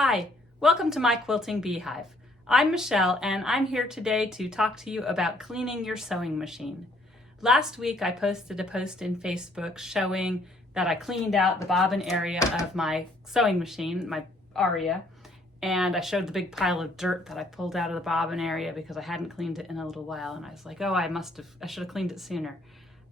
Hi, welcome to my quilting beehive. I'm Michelle and I'm here today to talk to you about cleaning your sewing machine. Last week I posted a post in Facebook showing that I cleaned out the bobbin area of my sewing machine, my Aria, and I showed the big pile of dirt that I pulled out of the bobbin area because I hadn't cleaned it in a little while, and I was like, oh, I should have cleaned it sooner.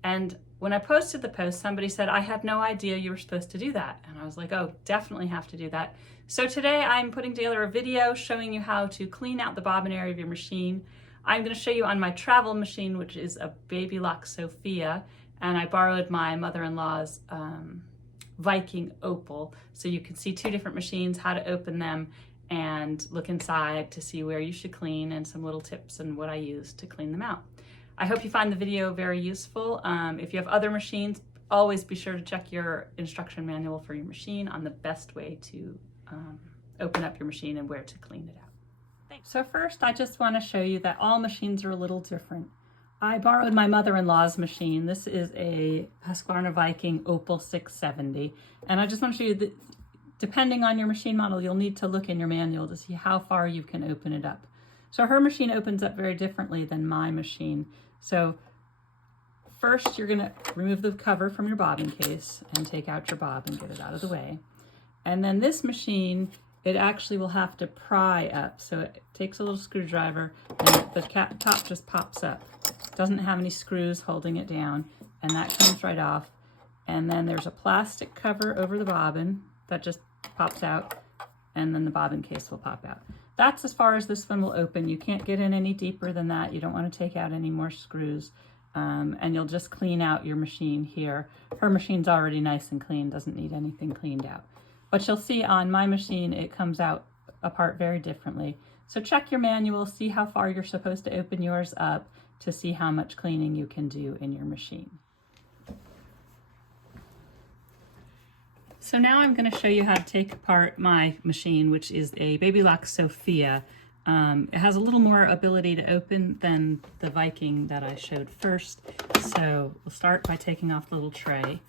And when I posted the post, somebody said, I had no idea you were supposed to do that. And I was like, oh, definitely have to do that. So today I'm putting together a video showing you how to clean out the bobbin area of your machine. I'm going to show you on my travel machine, which is a Babylock Sofia, and I borrowed my mother-in-law's Viking Opal, so you can see two different machines, how to open them, and look inside to see where you should clean and some little tips and what I use to clean them out. I hope you find the video very useful. If you have other machines, always be sure to check your instruction manual for your machine on the best way to open up your machine and where to clean it out. Thanks. So first, I just want to show you that all machines are a little different. I borrowed my mother-in-law's machine. This is a Husqvarna Viking Opal 670. And I just want to show you that depending on your machine model, you'll need to look in your manual to see how far you can open it up. So her machine opens up very differently than my machine. So first you're going to remove the cover from your bobbin case and take out your bobbin, get it out of the way. And then this machine, it actually will have to pry up. So it takes a little screwdriver and the top just pops up. It doesn't have any screws holding it down, and that comes right off. And then there's a plastic cover over the bobbin that just pops out, and then the bobbin case will pop out. That's as far as this one will open. You can't get in any deeper than that. You don't want to take out any more screws. And you'll just clean out your machine here. Her machine's already nice and clean, doesn't need anything cleaned out. But you'll see on my machine, it comes out apart very differently. So check your manual, see how far you're supposed to open yours up to see how much cleaning you can do in your machine. So now I'm going to show you how to take apart my machine, which is a Babylock Sofia. It has a little more ability to open than the Viking that I showed first. So we'll start by taking off the little tray.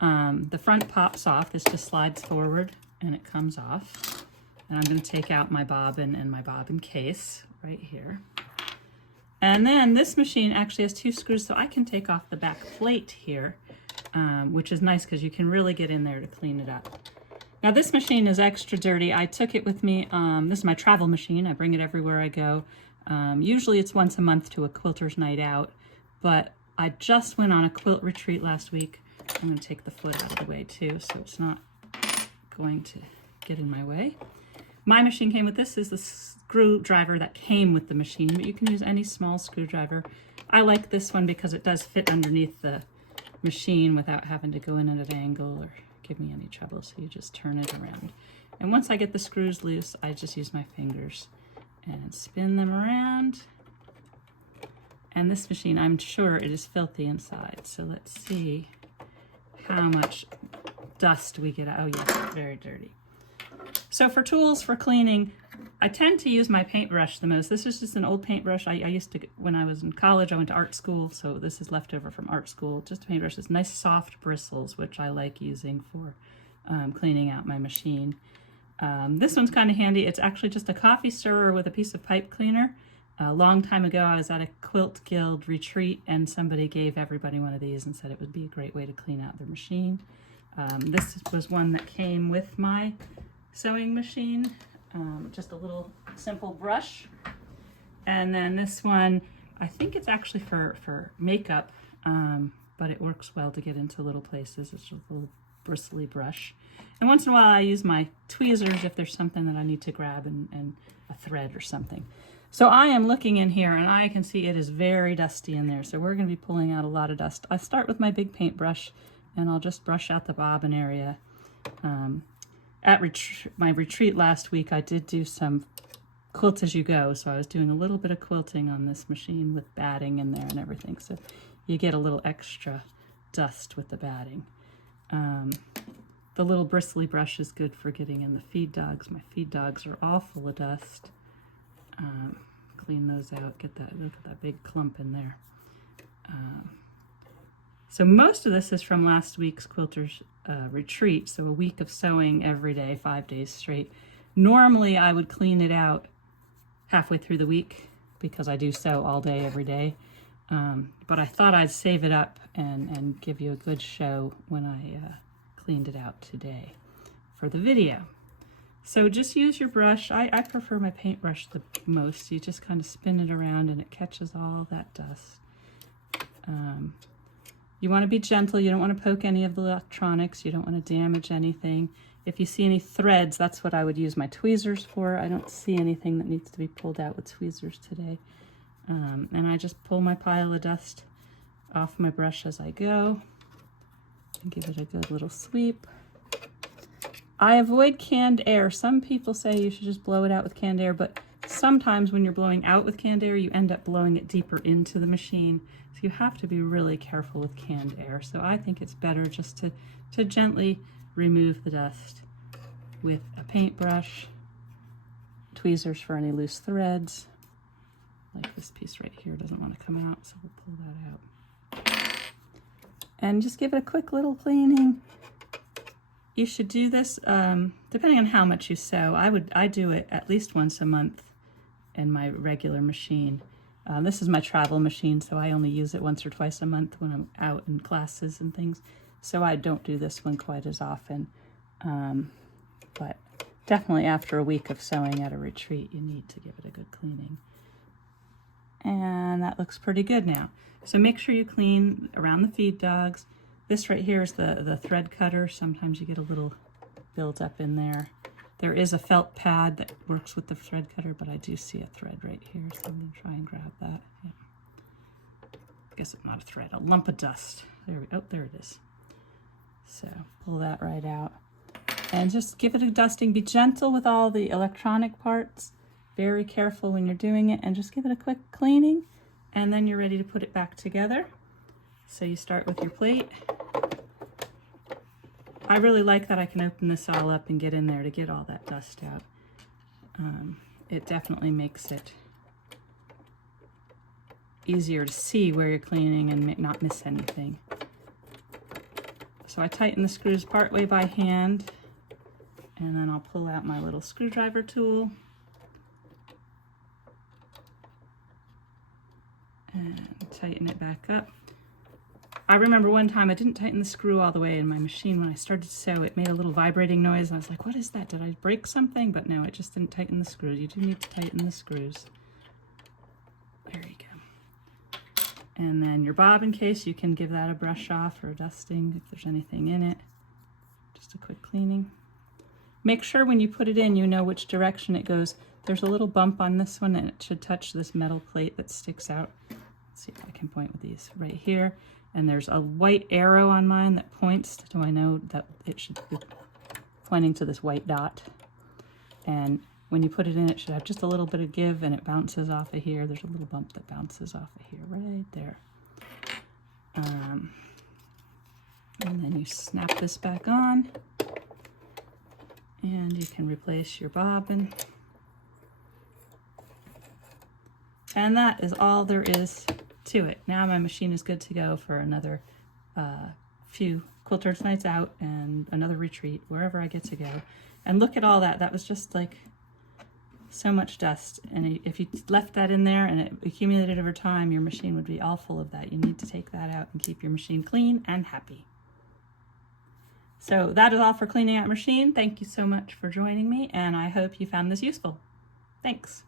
The front pops off. This just slides forward and it comes off. And I'm going to take out my bobbin and my bobbin case right here. And then this machine actually has two screws, so I can take off the back plate here. Which is nice because you can really get in there to clean it up. Now this machine is extra dirty. I took it with me. This is my travel machine. I bring it everywhere I go. Usually it's once a month to a quilter's night out, but I just went on a quilt retreat last week. I'm going to take the foot out of the way too, so it's not going to get in my way. My machine came with this. Is the screwdriver that came with the machine, but you can use any small screwdriver. I like this one because it does fit underneath the machine without having to go in at an angle or give me any trouble. So you just turn it around. And once I get the screws loose, I just use my fingers and spin them around. And this machine, I'm sure it is filthy inside. So let's see how much dust we get out. Oh yeah, very dirty. So for tools for cleaning, I tend to use my paintbrush the most. This is just an old paintbrush. I used to, when I was in college, I went to art school, so this is left over from art school. Just a paintbrush. It's nice soft bristles, which I like using for cleaning out my machine. This one's kind of handy. It's actually just a coffee stirrer with a piece of pipe cleaner. A long time ago, I was at a Quilt Guild retreat, and somebody gave everybody one of these and said it would be a great way to clean out their machine. This was one that came with my sewing machine. Just a little simple brush. And then this one, I think it's actually for makeup, but it works well to get into little places. It's just a little bristly brush. And once in a while I use my tweezers if there's something that I need to grab and a thread or something. So I am looking in here and I can see it is very dusty in there. So we're going to be pulling out a lot of dust. I start with my big paintbrush and I'll just brush out the bobbin area. At my retreat last week, I did do some quilt as you go, so I was doing a little bit of quilting on this machine with batting in there and everything, so you get a little extra dust with the batting. The little bristly brush is good for getting in the feed dogs. My feed dogs are all full of dust. Clean those out, look at that big clump in there. So most of this is from last week's quilters retreat, so a week of sewing every day, 5 days straight. Normally I would clean it out halfway through the week because I do sew all day, every day. But I thought I'd save it up and give you a good show when I cleaned it out today for the video. So just use your brush. I prefer my paintbrush the most. You just kind of spin it around and it catches all that dust. You want to be gentle. You don't want to poke any of the electronics. You don't want to damage anything. If you see any threads, that's what I would use my tweezers for. I don't see anything that needs to be pulled out with tweezers today. And I just pull my pile of dust off my brush as I go and give it a good little sweep. I avoid canned air. Some people say you should just blow it out with canned air, but sometimes when you're blowing out with canned air, you end up blowing it deeper into the machine. So you have to be really careful with canned air. So I think it's better just to gently remove the dust with a paintbrush, tweezers for any loose threads. Like this piece right here doesn't want to come out, so we'll pull that out. And just give it a quick little cleaning. You should do this depending on how much you sew. I do it at least once a month in my regular machine. This is my travel machine, so I only use it once or twice a month when I'm out in classes and things. So I don't do this one quite as often. But definitely after a week of sewing at a retreat, you need to give it a good cleaning. And that looks pretty good now. So make sure you clean around the feed dogs. This right here is the thread cutter. Sometimes you get a little build up in there. There is a felt pad that works with the thread cutter, but I do see a thread right here, so I'm gonna try and grab that. Yeah. I guess it's not a thread, a lump of dust. There it is. So pull that right out. And just give it a dusting. Be gentle with all the electronic parts. Very careful when you're doing it, and just give it a quick cleaning, and then you're ready to put it back together. So you start with your plate. I really like that I can open this all up and get in there to get all that dust out. It definitely makes it easier to see where you're cleaning and not miss anything. So I tighten the screws partway by hand, and then I'll pull out my little screwdriver tool and tighten it back up. I remember one time I didn't tighten the screw all the way in my machine. When I started to sew, it made a little vibrating noise. And I was like, what is that? Did I break something? But no, it just didn't tighten the screws. You do need to tighten the screws. There you go. And then your bobbin case, you can give that a brush off or dusting if there's anything in it. Just a quick cleaning. Make sure when you put it in, you know which direction it goes. There's a little bump on this one, and it should touch this metal plate that sticks out. Let's see if I can point with these right here. And there's a white arrow on mine that points, so I know that it should be pointing to this white dot. And when you put it in, it should have just a little bit of give, and it bounces off of here. There's a little bump that bounces off of here, right there. And then you snap this back on, and you can replace your bobbin. And that is all there is to it. Now my machine is good to go for another few Quilters nights out and another retreat, wherever I get to go. And look at all that. That was just like so much dust. And if you left that in there and it accumulated over time, your machine would be all full of that. You need to take that out and keep your machine clean and happy. So that is all for cleaning out machine. Thank you so much for joining me, and I hope you found this useful. Thanks.